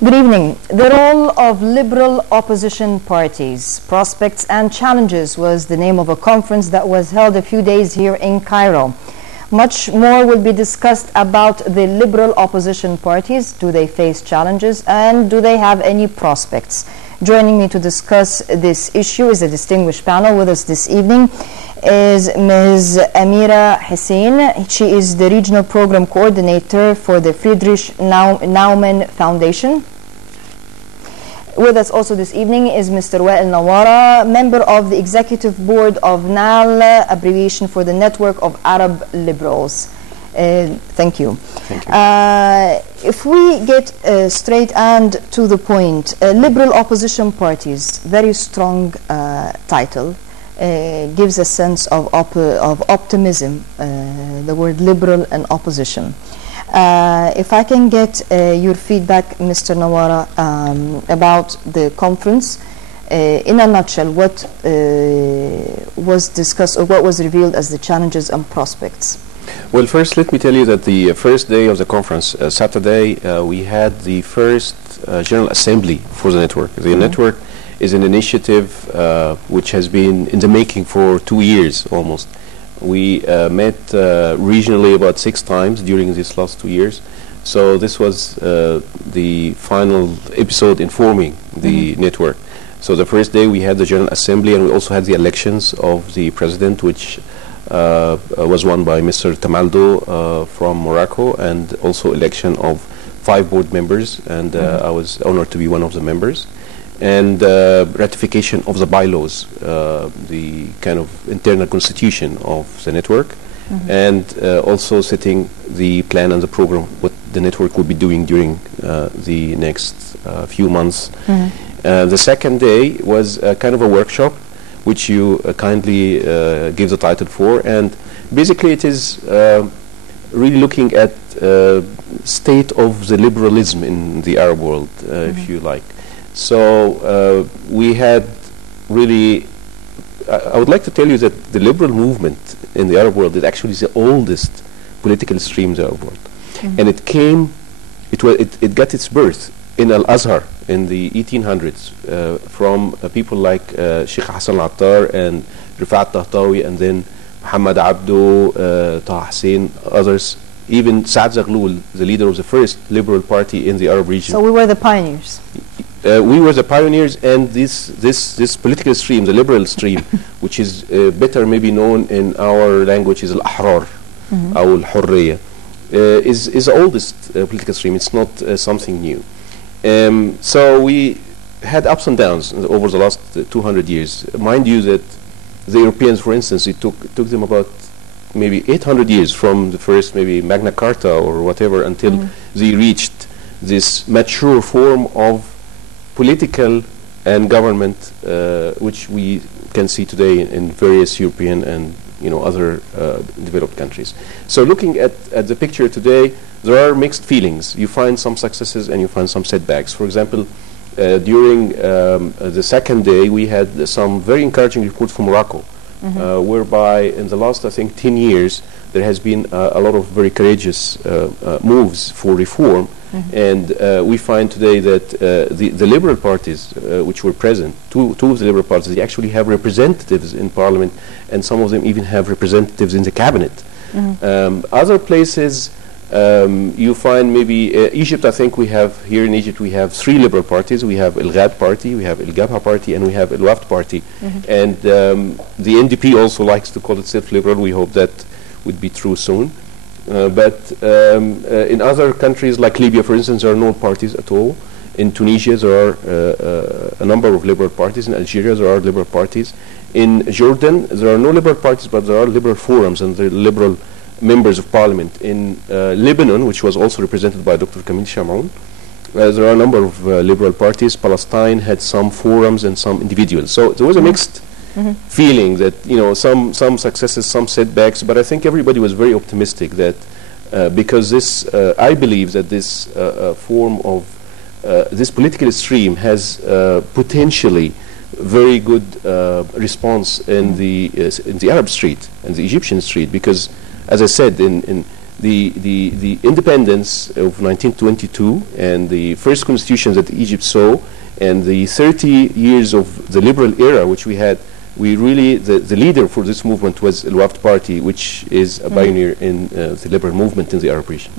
Good evening. The role of liberal opposition parties, prospects and challenges was the name of a conference that was held a few days here in Cairo. Much more will be discussed about the liberal opposition parties. Do they face challenges and do they have any prospects? Joining me to discuss this issue is a distinguished panel. With us this evening is Ms. Amira Hussein. She is the Regional Program Coordinator for the Friedrich Naumann Foundation. With us also this evening is Mr. Wael Nawara, member of the Executive Board of NAL, abbreviation for the Network of Arab Liberals. Thank you. Thank you. If we get straight and to the point, liberal opposition parties, very strong title, gives a sense of optimism, the word liberal and opposition. If I can get your feedback, Mr. Nawara, about the conference, in a nutshell, what was discussed or what was revealed as the challenges and prospects? Well, first let me tell you that the first day of the conference, Saturday, we had the first General Assembly for the network. The network is an initiative which has been in the making for 2 years almost. We met regionally about 6 times during these last 2 years. So this was the final episode in forming the network. So the first day we had the General Assembly, and we also had the elections of the president, which was won by Mr. Tamaldo from Morocco, and also election of 5 board members, and I was honored to be one of the members. And ratification of the bylaws, the kind of internal constitution of the network, and also setting the plan and the program, what the network will be doing during the next few months. The second day was kind of a workshop, which you kindly gave the title for, and basically it is really looking at state of the liberalism in the Arab world, if you like. So we had really, I would like to tell you that the liberal movement in the Arab world is actually the oldest political stream in the Arab world. And it came, it got its birth in Al-Azhar in the 1800s from people like Sheikh Hassan al-Attar and Rifat Tahtawi, and then Muhammad Abdo, Taha Hussein, others. Even Saad Zaghloul, the leader of the first liberal party in the Arab region. So we were the pioneers. We were the pioneers, and this political stream, the liberal stream, which is better maybe known in our language is Al-Ahrar, or Al-Hurriya, is the oldest political stream. It's not something new. So we had ups and downs over the last 200 years. Mind you that the Europeans, for instance, it took them about maybe 800 years from the first maybe Magna Carta or whatever until they reached this mature form of political and government, which we can see today in various European and other developed countries. So looking at the picture today, there are mixed feelings. You find some successes and you find some setbacks. For example, during the second day, we had some very encouraging reports from Morocco, whereby in the last, I think, 10 years, there has been a lot of very courageous moves for reform. And we find today that the liberal parties which were present, two of the liberal parties, they actually have representatives in parliament, and some of them even have representatives in the cabinet. Other places, you find maybe Egypt. I think we have here in Egypt we have 3 liberal parties. We have El Ghad party, we have El Gabha party, and we have El Wafd party. And the NDP also likes to call itself liberal. We hope that would be true soon. But in other countries like Libya, for instance, there are no parties at all. In Tunisia, there are a number of liberal parties. In Algeria, there are liberal parties. In Jordan, there are no liberal parties, but there are liberal forums and there are liberal members of parliament. In Lebanon, which was also represented by Dr. Kamil Shamroun, there are a number of liberal parties. Palestine had some forums and some individuals. So there was a mixed feeling that some successes, some setbacks, but I think everybody was very optimistic that because this, I believe that this form of this political stream has potentially very good response in the Arab street and the Egyptian street, because as I said, in the independence of 1922 and the first constitution that Egypt saw, and the 30 years of the liberal era which we had, we really, the leader for this movement was Al Wafd Party, which is a pioneer in the liberal movement in the Arab region.